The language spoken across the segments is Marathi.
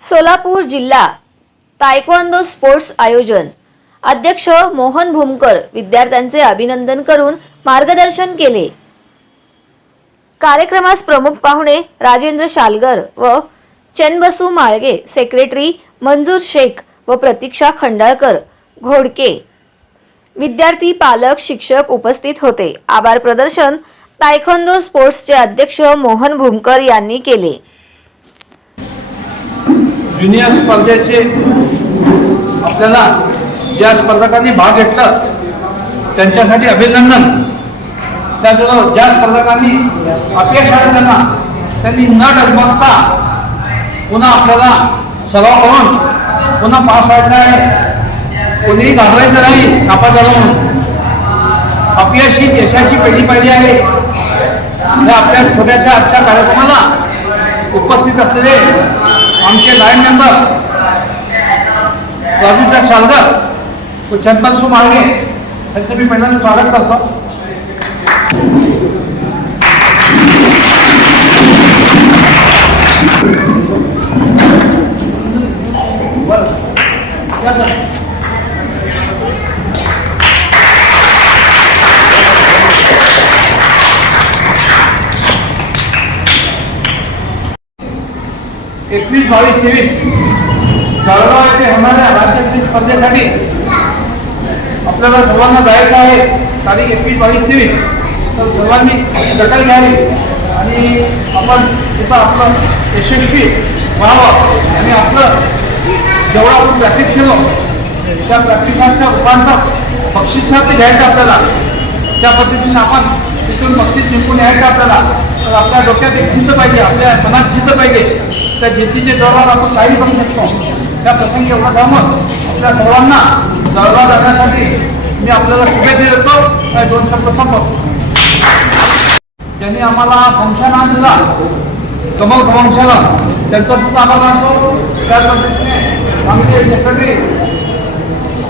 सोलापूर जिल्हा तायक्वांदो स्पोर्ट्स आयोजन अध्यक्ष मोहन भूमकर विद्यार्थ्यांचे अभिनंदन करून मार्गदर्शन केले। कार्यक्रमास प्रमुख पाहुणे राजेंद्र शालगर व चेनबसू माळगे, सेक्रेटरी मंजूर शेख व प्रतीक्षा खंडाळकर घोडके, विद्यार्थी, पालक, शिक्षक उपस्थित होते। आभार प्रदर्शन तायक्वांदो स्पोर्ट्सचे अध्यक्ष मोहन भूमकर यांनी केले। ज्युनियर स्पर्धेचे आपल्याला ज्या स्पर्धकांनी भाग घेतला त्यांच्यासाठी अभिनंदन। त्याचबरोबर ज्या स्पर्धकांनी अपयश आलं त्यांनी न डगमगता पुन्हा आपल्याला सराव करून पुन्हा पास व्हायचं आहे, कोणीही घाबरायचं नाही, नापास झालं म्हणून। अपयश ही यशाची पहिली पायरी आहे। या आपल्या छोट्याशा आजच्या कार्यक्रमाला उपस्थित असलेले आमचे लाईन मेंबर राजेंद्र शालगर व चेनबसू माळगे यांचं मी पहिल्यांदा स्वागत करतो। एकवीस 22 23 जळगाव येथे होणाऱ्या राज्यातील स्पर्धेसाठी आपल्याला सर्वांना जायचं आहे। तारीख 21 22 23 तर सर्वांनी दखल घ्यावी आणि आपण तिथं आपलं यशस्वी व्हावं आणि आपलं जेवढं आपण प्रॅक्टिस केलो त्या प्रॅक्टिसाचं रूपांतर बक्षिसात घ्यायचं आपल्याला। त्या पद्धतीने आपण तिथून बक्षीस जिंकून यायचं आपल्याला। तर आपल्या डोक्यात एक जिद्द पाहिजे, आपल्या मनात जिद्द पाहिजे। त्या जिद्दीचे जोरावर आपण काही करू शकतो। त्या प्रसंगी एवढं सांगून आपल्या सर्वांना जळगाव जाण्यासाठी मी आपल्याला शुभेच्छा देतो। दोन शब्द संपवतो। ज्यांनी आम्हाला फंक्शन दिला कमल फंक्शनला त्यांचा सुद्धा आभार मानतो। त्या पद्धतीने आमचे सेक्रेटरी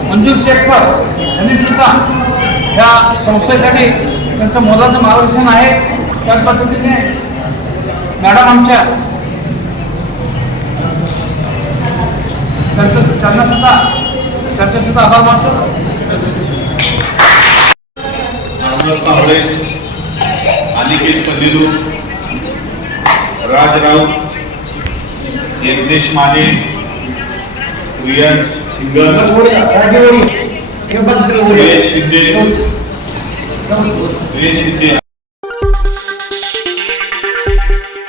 मंजूर शेख सर यांनी सुद्धा ह्या संस्थेसाठी त्यांचं मोलाचं मार्गदर्शन आहे। त्याच पद्धतीने मॅडम आमच्या त्यांचा सुद्धा आभार मानतो। अनिकेत पंडिलू, राज राऊत, यज्ञेश माने, रियाज सिंगर, सुरेश शिंदे